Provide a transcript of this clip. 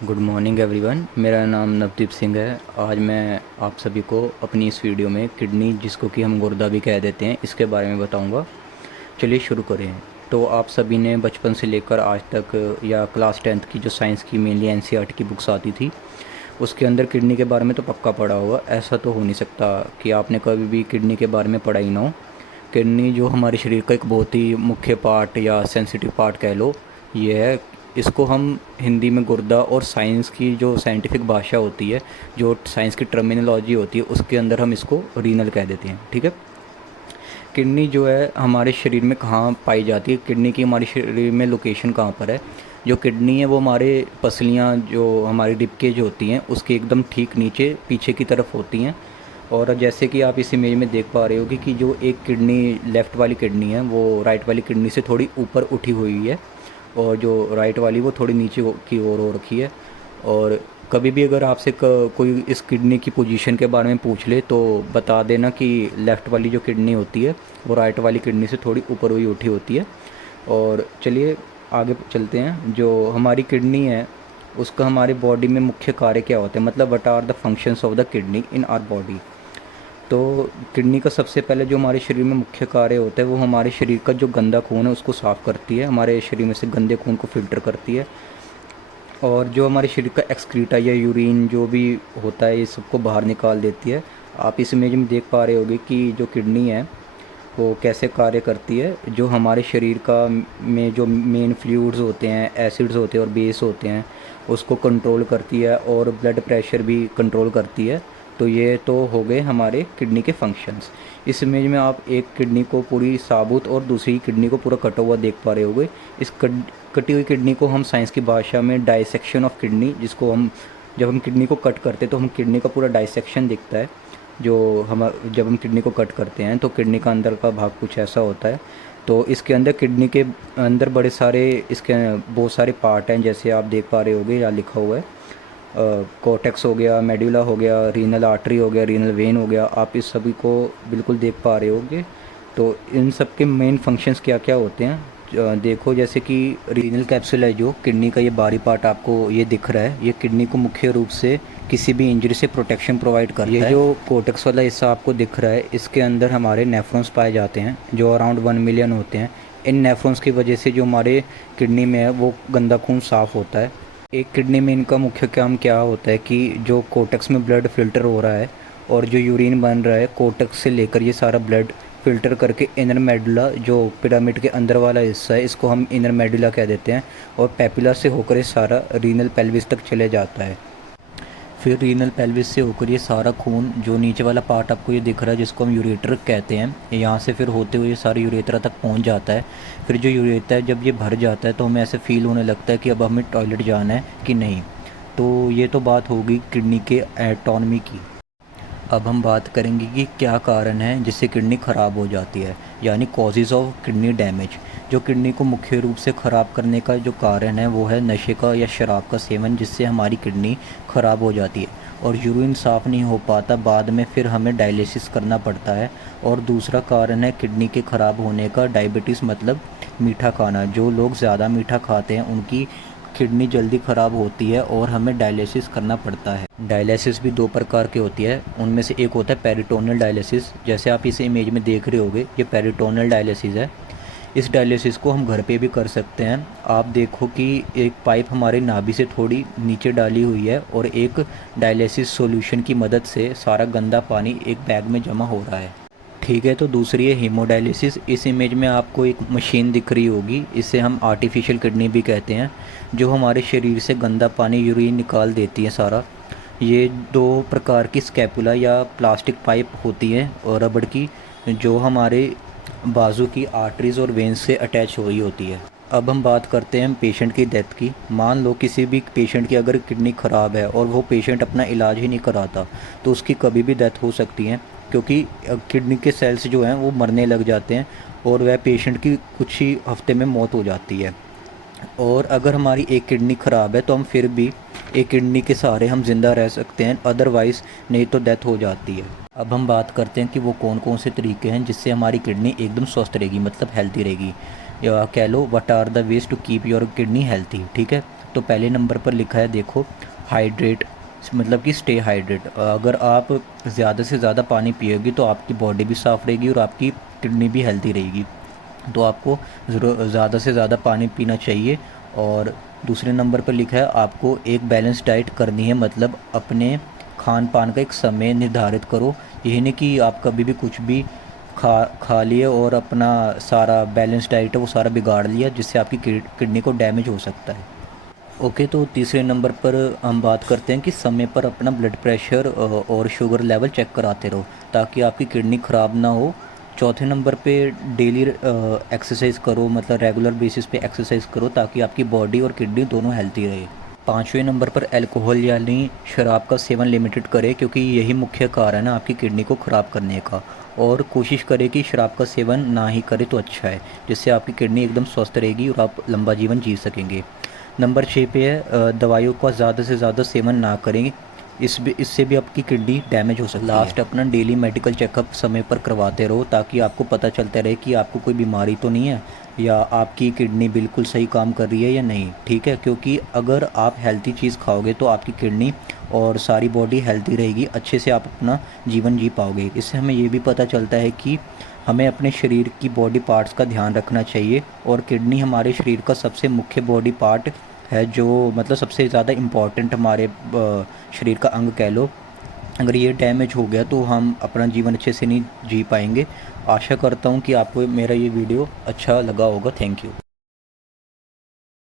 Good morning everyone. मेरा नाम नवदीप सिंह है। आज मैं आप सभी को अपनी इस वीडियो में किडनी, जिसको कि हम गुर्दा भी कह देते हैं, इसके बारे में बताऊंगा। चलिए शुरू करें। तो आप सभी ने बचपन से लेकर आज तक या क्लास 10th की जो साइंस की मेनली एनसीईआरटी की बुक्स आती थी, उसके अंदर किडनी के बारे में तो पक्का पढ़ा होगा। ऐसा तो हो नहीं सकता कि आपने कभी भी किडनी के बारे में पढ़ा ही ना हो। किडनी जो हमारे शरीर का एक बहुत ही मुख्य पार्ट या सेंसिटिव पार्ट कह लो, ये है। इसको हम हिंदी में गुर्दा, और साइंस की जो साइंटिफिक भाषा होती है, जो साइंस की टर्मिनोलॉजी होती है, उसके अंदर हम इसको रीनल कह देते हैं। ठीक है। किडनी जो है हमारे शरीर में कहाँ पाई जाती है, किडनी की हमारे शरीर में लोकेशन कहाँ पर है। जो किडनी है वो हमारे पसलियाँ, जो हमारी रिब केज होती हैं, उसके एकदम ठीक नीचे पीछे की तरफ होती हैं। और जैसे कि आप इस इमेज में देख पा रहे होगे कि जो एक किडनी लेफ़्ट वाली किडनी है वो राइट वाली किडनी से थोड़ी ऊपर उठी हुई है, और जो राइट वाली वो थोड़ी नीचे की ओर हो रखी है। और कभी भी अगर आपसे कोई इस किडनी की पोजीशन के बारे में पूछ ले तो बता देना कि लेफ़्ट वाली जो किडनी होती है वो राइट वाली किडनी से थोड़ी ऊपर हुई उठी होती है। और चलिए आगे चलते हैं। जो हमारी किडनी है उसका हमारी बॉडी में मुख्य कार्य क्या होते हैं, मतलब what are the functions of the kidney in our body. तो किडनी का सबसे पहले जो हमारे शरीर में मुख्य कार्य होता है वो हमारे शरीर का जो गंदा खून है उसको साफ़ करती है, हमारे शरीर में से गंदे खून को फ़िल्टर करती है। और जो हमारे शरीर का एक्सक्रीटा या यूरिन जो भी होता है, ये सबको बाहर निकाल देती है। आप इस इमेज में देख पा रहे होगे कि जो किडनी है वो कैसे कार्य करती है। जो हमारे शरीर का में जो मेन फ्लूइड्स होते हैं, एसिड्स होते हैं और बेस होते हैं, उसको कंट्रोल करती है, और ब्लड प्रेशर भी कंट्रोल करती है। तो ये तो हो गए हमारे किडनी के फंक्शंस। इस इमेज में आप एक किडनी को पूरी साबुत और दूसरी किडनी को पूरा कटा हुआ देख पा रहे होगे। इस कटी हुई किडनी को हम साइंस की भाषा में डाइसेक्शन ऑफ किडनी, जिसको हम जब हम किडनी को कट करते हैं तो हम किडनी का पूरा डाइसेक्शन दिखता है। जो हम जब हम किडनी को कट करते हैं तो किडनी का अंदर का भाग कुछ ऐसा होता है। तो इसके अंदर किडनी के अंदर बड़े सारे इसके बहुत सारे पार्ट हैं, जैसे आप देख पा रहे होगे यहाँ लिखा हुआ है। कोर्टेक्स हो गया, मेडुला हो गया, रीनल आर्टरी हो गया, रीनल वेन हो गया। आप इस सभी को बिल्कुल देख पा रहे होगे। तो इन सब के मेन फंक्शंस क्या क्या होते हैं, देखो। जैसे कि रीनल कैप्सूल है, जो किडनी का ये बाहरी पार्ट आपको ये दिख रहा है, ये किडनी को मुख्य रूप से किसी भी इंजरी से प्रोटेक्शन प्रोवाइड करता है। ये जो कोर्टेक्स वाला हिस्सा आपको दिख रहा है, इसके अंदर हमारे नेफ्रॉन्स पाए जाते हैं जो अराउंड 1 मिलियन होते हैं। इन नेफ्रॉन्स की वजह से जो हमारे किडनी में है वो गंदा खून साफ़ होता है। एक किडनी में इनका मुख्य काम क्या होता है कि जो कोर्टेक्स में ब्लड फ़िल्टर हो रहा है और जो यूरिन बन रहा है, कोर्टेक्स से लेकर ये सारा ब्लड फ़िल्टर करके इनर मेडुला, जो पिरामिड के अंदर वाला हिस्सा है, इसको हम इनर मेडुला कह देते हैं। और पेपिला से होकर ये सारा रीनल पेल्विस तक चले जाता है। फिर रीनल पेल्विस से होकर ये सारा खून, जो नीचे वाला पार्ट आपको ये दिख रहा है जिसको हम यूरेटर कहते हैं, यहाँ से फिर होते हुए ये सारे यूरेथ्रा तक पहुँच जाता है। फिर जो यूरेथ्रा है जब ये भर जाता है तो हमें ऐसे फील होने लगता है कि अब हमें टॉयलेट जाना है कि नहीं। तो ये तो बात होगी किडनी के एटॉनमी की। अब हम बात करेंगे कि क्या कारण है जिससे किडनी ख़राब हो जाती है, यानी कॉजेज़ ऑफ किडनी डैमेज। जो किडनी को मुख्य रूप से ख़राब करने का जो कारण है वो है नशे का या शराब का सेवन, जिससे हमारी किडनी ख़राब हो जाती है और यूरिन साफ़ नहीं हो पाता, बाद में फिर हमें डायलिसिस करना पड़ता है। और दूसरा कारण है किडनी के ख़राब होने का डायबिटीज़, मतलब मीठा खाना। जो लोग ज़्यादा मीठा खाते हैं उनकी किडनी जल्दी ख़राब होती है और हमें डायलिसिस करना पड़ता है। डायलिसिस भी दो प्रकार की होती है, उनमें से एक होता है पेरिटोनियल डायलिसिस। जैसे आप इस इमेज में देख रहे होगे, ये पेरिटोनियल डायलिसिस है। इस डायलिसिस को हम घर पे भी कर सकते हैं। आप देखो कि एक पाइप हमारे नाभि से थोड़ी नीचे डाली हुई है और एक डायलिसिस सॉल्यूशन की मदद से सारा गंदा पानी एक बैग में जमा हो रहा है। ठीक है। तो दूसरी है हीमोडायलिसिस। इस इमेज में आपको एक मशीन दिख रही होगी, इसे हम आर्टिफिशियल किडनी भी कहते हैं, जो हमारे शरीर से गंदा पानी, यूरिन निकाल देती है सारा। ये दो प्रकार की स्कैपुला या प्लास्टिक पाइप होती हैं और रबड़ की, जो हमारे बाजू की आर्टरीज़ और वेंस से अटैच हुई होती है। अब हम बात करते हैं पेशेंट की डेथ की। मान लो किसी भी पेशेंट की अगर किडनी ख़राब है और वो पेशेंट अपना इलाज ही नहीं कराता, तो उसकी कभी भी डेथ हो सकती है, क्योंकि किडनी के सेल्स जो हैं वो मरने लग जाते हैं और वह पेशेंट की कुछ ही हफ्ते में मौत हो जाती है। और अगर हमारी एक किडनी ख़राब है तो हम फिर भी एक किडनी के सहारे हम ज़िंदा रह सकते हैं, अदरवाइज़ नहीं तो डेथ हो जाती है। अब हम बात करते हैं कि वो कौन कौन से तरीके हैं जिससे हमारी किडनी एकदम स्वस्थ रहेगी, मतलब हेल्थी रहेगी, या कह लो what are the ways to keep your kidney healthy. ठीक है। तो पहले नंबर पर लिखा है देखो हाइड्रेट, मतलब कि स्टे हाइड्रेट। अगर आप ज़्यादा से ज़्यादा पानी पिएगी तो आपकी बॉडी भी साफ़ रहेगी और आपकी किडनी भी हेल्दी रहेगी। तो आपको ज़्यादा से ज़्यादा पानी पीना चाहिए। और दूसरे नंबर पर लिखा है आपको एक बैलेंस डाइट करनी है, मतलब अपने खान पान का एक समय निर्धारित करो। यही नहीं कि आप कभी भी कुछ भी खा लिए और अपना सारा बैलेंस डाइट है वो सारा बिगाड़ लिया, जिससे आपकी किडनी को डैमेज हो सकता है। ओके, तो तीसरे नंबर पर हम बात करते हैं कि समय पर अपना ब्लड प्रेशर और शुगर लेवल चेक कराते रहो ताकि आपकी किडनी ख़राब ना हो। चौथे नंबर पे डेली एक्सरसाइज करो, मतलब रेगुलर बेसिस पे एक्सरसाइज करो ताकि आपकी बॉडी और किडनी दोनों हेल्थी रहे। पाँचवें नंबर पर अल्कोहल यानी शराब का सेवन लिमिटेड करें, क्योंकि यही मुख्य कारण है आपकी किडनी को ख़राब करने का। और कोशिश करें कि शराब का सेवन ना ही करें तो अच्छा है, जिससे आपकी किडनी एकदम स्वस्थ रहेगी और आप लंबा जीवन जी सकेंगे। नंबर 6 पे है दवाइयों का ज़्यादा से ज़्यादा सेवन ना करें, इससे भी आपकी किडनी डैमेज हो सकती है। लास्ट अपना डेली मेडिकल चेकअप समय पर करवाते रहो ताकि आपको पता चलता रहे कि आपको कोई बीमारी तो नहीं है या आपकी किडनी बिल्कुल सही काम कर रही है या नहीं, ठीक है। क्योंकि अगर आप हेल्थी चीज़ खाओगे तो आपकी किडनी और सारी बॉडी हेल्थी रहेगी, अच्छे से आप अपना जीवन जी पाओगे। इससे हमें ये भी पता चलता है कि हमें अपने शरीर की बॉडी पार्ट्स का ध्यान रखना चाहिए और किडनी हमारे शरीर का सबसे मुख्य बॉडी पार्ट है, जो मतलब सबसे ज़्यादा इम्पॉर्टेंट हमारे शरीर का अंग कह लो। अगर ये डैमेज हो गया तो हम अपना जीवन अच्छे से नहीं जी पाएंगे। आशा करता हूँ कि आपको मेरा ये वीडियो अच्छा लगा होगा। Thank you.